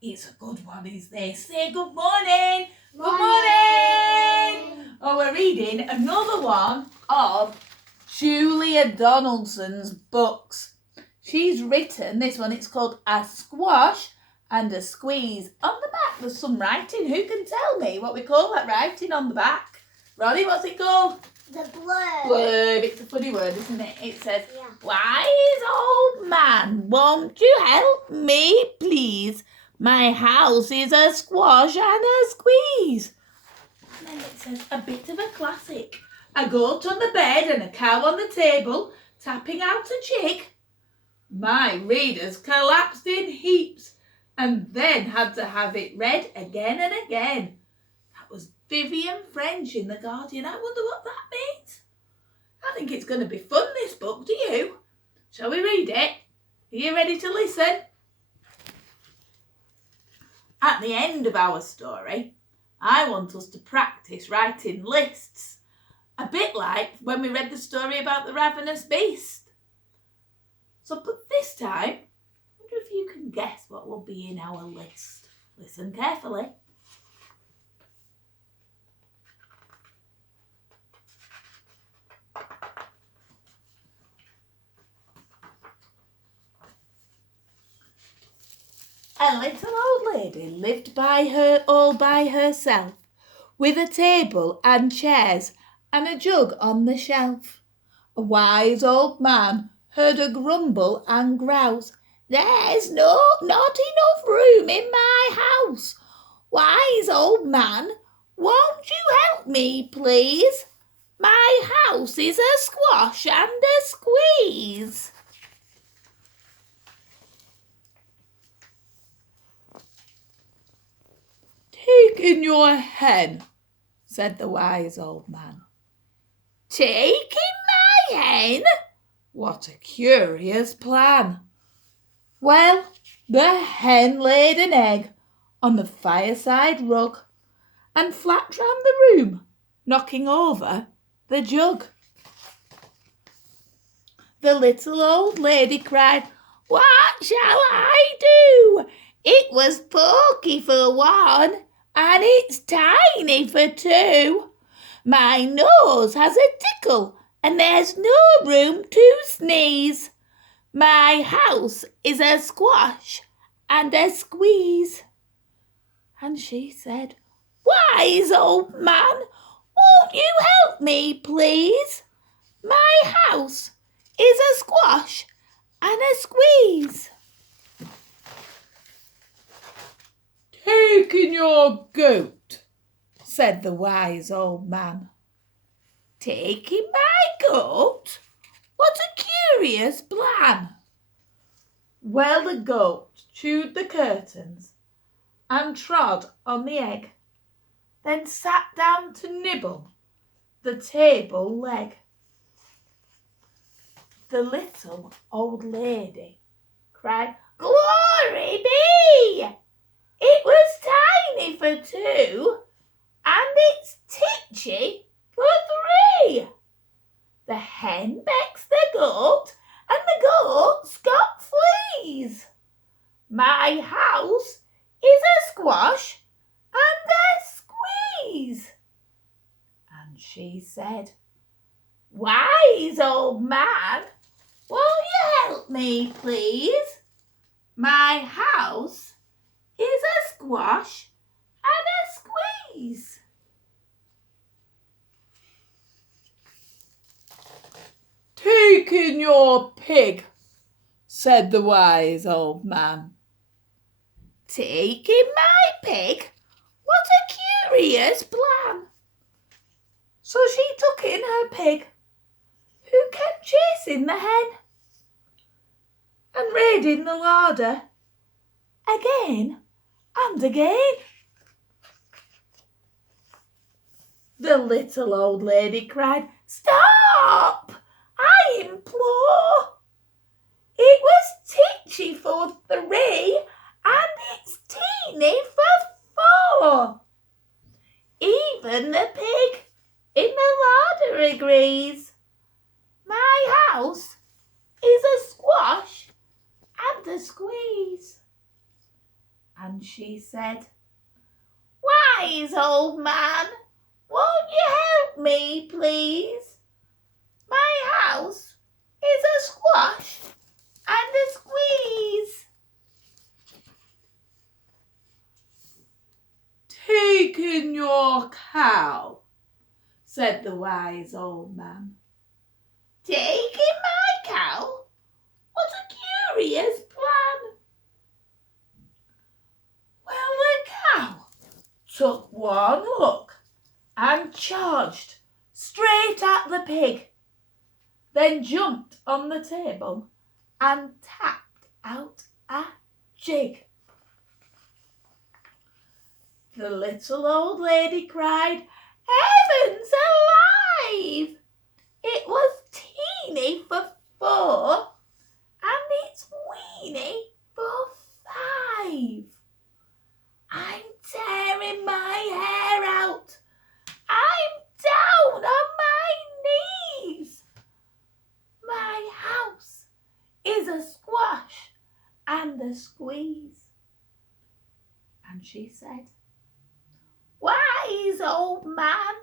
It's a good one, is this? Say good morning. Good morning. Oh, we're reading another one of Julia Donaldson's books. She's written this one. It's called A Squash and a Squeeze. On the back, there's some writing. Who can tell me what we call that writing on the back? Ronnie, what's it called? The blurb. Blurb. It's a funny word, isn't it? It says, "Wise old man, won't you help me, please? My house is a squash and a squeeze." And then it says, a bit of a classic. A goat on the bed and a cow on the table, tapping out a chick. My readers collapsed in heaps and then had to have it read again and again. That was Vivian French in The Guardian. I wonder what that means. I think it's going to be fun, this book, do you? Shall we read it? Are you ready to listen? At the end of our story, I want us to practice writing lists, a bit like when we read the story about the ravenous beast. So, but this time, I wonder if you can guess what will be in our list. Listen carefully. A little old lady lived all by herself, with a table and chairs and a jug on the shelf. A wise old man heard her grumble and grouse. "There's not enough room in my house. Wise old man, won't you help me, please? My house is a squash and a squeeze." "Take in your hen," said the wise old man. "Take in my hen? What a curious plan." Well, the hen laid an egg on the fireside rug and flapped round the room, knocking over the jug. The little old lady cried, "What shall I do? It was porky for one, and it's tiny for two. My nose has a tickle, and there's no room to sneeze. My house is a squash and a squeeze." And she said, "Wise old man, won't you help me, please? My house is a squash and a squeeze." "Take in your goat," said the wise old man. "Take in my goat? What a curious plan." Well, the goat chewed the curtains and trod on the egg, then sat down to nibble the table leg. The little old lady cried, "Glory be! It was tiny for two, and it's titchy for three." The hen becks the goat, and the goat's got fleas. My house is a squash and a squeeze. And she said, "Wise old man, won't you help me, please? My house is a squash and a squeeze." "Take in your pig," said the wise old man. "Take in my pig? What a curious plan." So she took in her pig, who kept chasing the hen and raiding the larder again and again. The little old lady cried, "Stop! I implore! It was titchy for three, and it's teeny for four. Even the pig in the larder agrees. My house is a squash and a squeeze." And she said, "Wise old man, won't you help me, please? My house is a squash and a squeeze." "Taking your cow," said the wise old man. "Taking my cow? What a curious plan." Well, the cow took one look and charged straight at the pig, then jumped on the table and tapped out a jig. The little old lady cried, "Heavens alive! It was teeny for 4 and it's weeny for 5. I'm tearing my hair out. I'm down on my knees. My house is a squash and a squeeze." And she said, "Wise old man,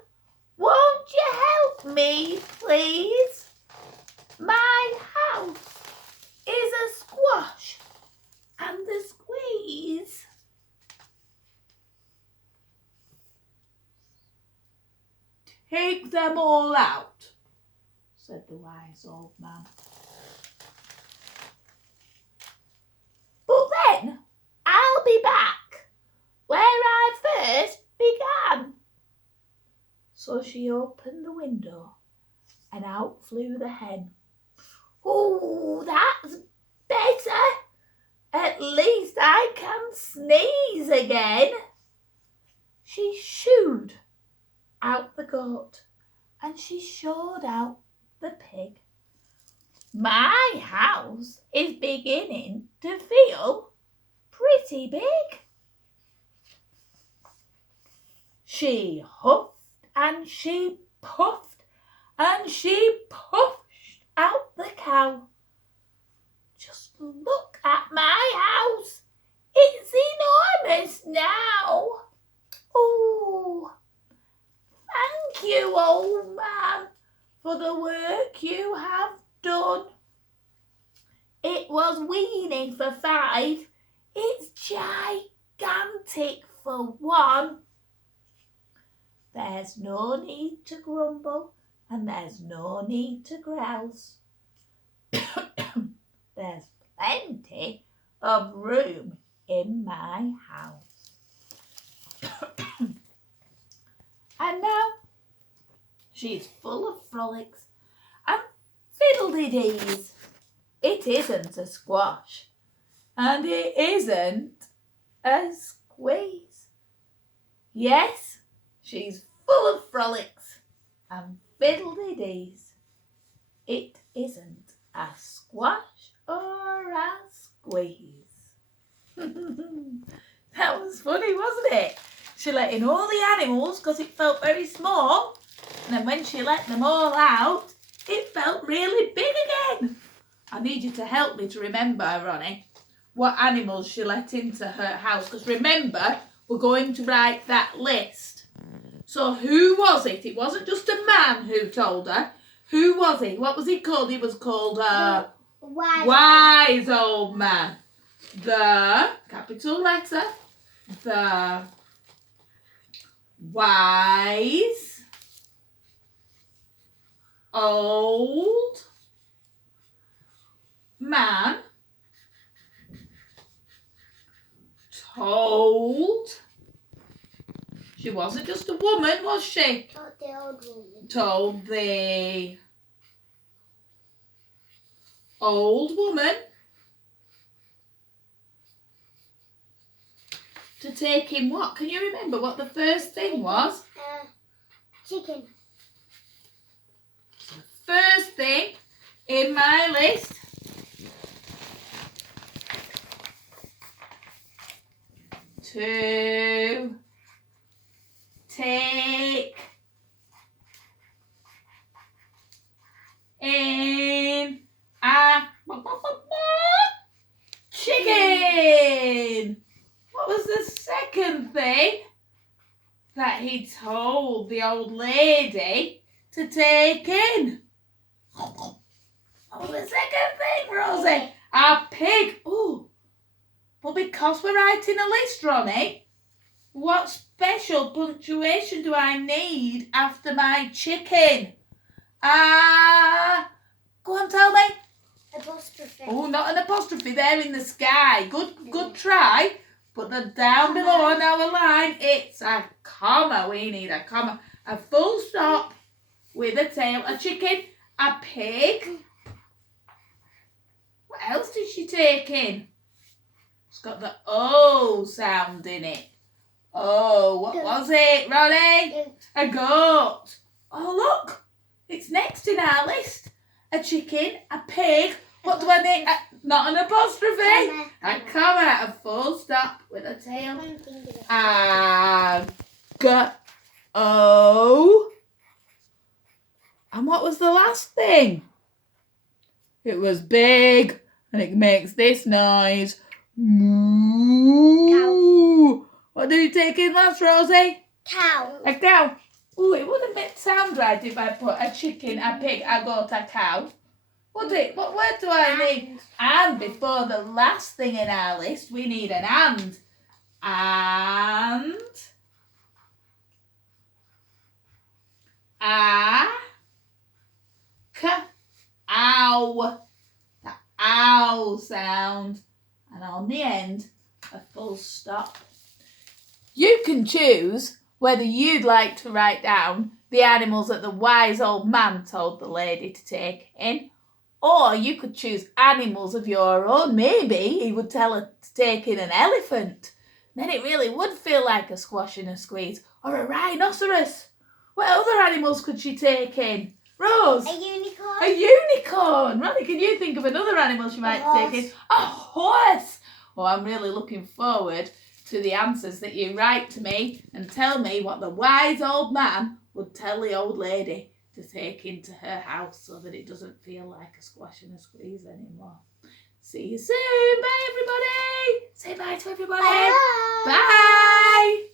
won't you help me, please? My house is a squash and a squeeze." "Take them all out," said the wise old man. "But then I'll be back where I first began." So she opened the window and out flew the hen. "Oh, that's better. At least I can sneeze again." She shooed out the goat and she showed out the pig. My house is beginning to feel pretty big. She huffed and she puffed and she pushed out the cow. "Just look at my house. It's enormous now. Oh, thank you, old man, for the work you have done. It was weaning for 5. It's gigantic for 1. There's no need to grumble and there's no need to grouse. There's plenty of room in my house." And now she's full of frolics and fiddle-de-dees. It isn't a squash and it isn't a squeeze. Yes, she's full of frolics and fiddle-de-dees. It isn't a squash or a squeeze. That was funny, wasn't it? She let in all the animals because it felt very small, and then when she let them all out, it felt really big again. I need you to help me to remember, Ronnie, what animals she let into her house, because remember, we're going to write that list. So who was it? It wasn't just a man who told her. Who was he? What was he called? He was called wise old man. The, capital letter, the wise old man told. She wasn't just a woman, was she? Told the old woman. Told the old woman to take him what? Can you remember what the first thing was? Chicken. So the first thing in my list to take in a chicken. what was the second thing that he told the old lady to take in? What was the second thing, Rosie? A pig. Oh, but because we're writing a list, Ronnie, what special punctuation do I need after my chicken? Go on, tell me. Apostrophe. Oh, not an apostrophe there in the sky. Good try. But then down below on our line, it's a comma. We need a comma. A full stop with a tail. A chicken, a pig. What else did she take in? It's got the O sound in it. Oh, what was it, Ronnie? A goat. Oh, look. It's next in our list. A chicken, a pig. What do I need? Not an apostrophe. A comma. A full stop with a tail. O. And what was the last thing? It was big. And it makes this noise. Moo. Cow. What did you take in last, Rosie? Cow. A cow. Ooh, it wouldn't sound right if I put a chicken, a pig, a goat, a cow. Would it? What word do I need? And before the last thing in our list, we need an and. And. Ow. The ow sound. And on the end, a full stop. You can choose whether you'd like to write down the animals that the wise old man told the lady to take in, or you could choose animals of your own. Maybe he would tell her to take in an elephant. Then it really would feel like a squash and a squeeze, or a rhinoceros. What other animals could she take in? Rose? A unicorn. A unicorn. Ronnie, can you think of another animal she might take in? A horse. Well, I'm really looking forward to the answers that you write to me and tell me what the wise old man would tell the old lady to take into her house so that it doesn't feel like a squash and a squeeze anymore. See you soon. Bye, everybody. Say bye to everybody. Bye. Bye.